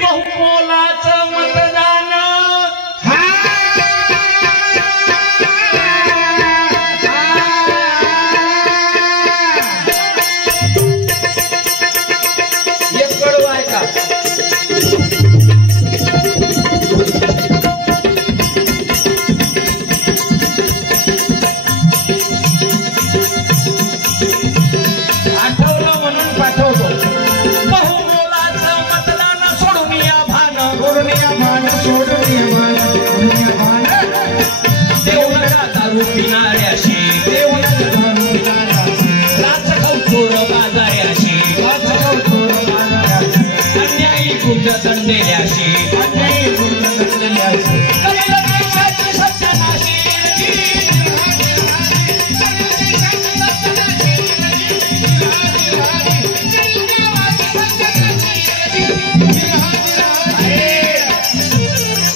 बहुमोलाचं मतदान एक कडू आहे का आठवलं म्हणून पाठवतो बहुमोलाचं मतदान सोडून या भान देऊनला दारू पिणाऱ्याशी लाच खाऊ चोर बाजाऱ्याशी अन्यायी गुंड दंडेल्याशी करेल देशाची सत्यानाशी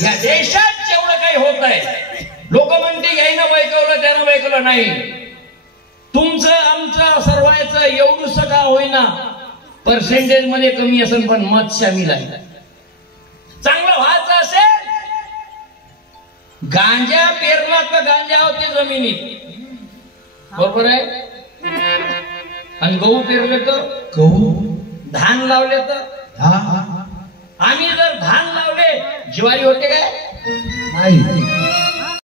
या देशात जेवढं काही होत आहे लोक म्हणते यायनं वैकवलं त्यानं वैकवलं नाही तुमचं आमचं सर्वांचं एवढंच का होईना पर्सेंटेज मध्ये कमी असेल पण मत शामिल आहे चांगलं व्हायचं असेल गांजा पेरला तर गांजा होते जमिनीत बरोबर आहे आणि गहू पेरले तर गहू धान लावले तर आम्ही जर धान लावले ज्वारी होते काय नाही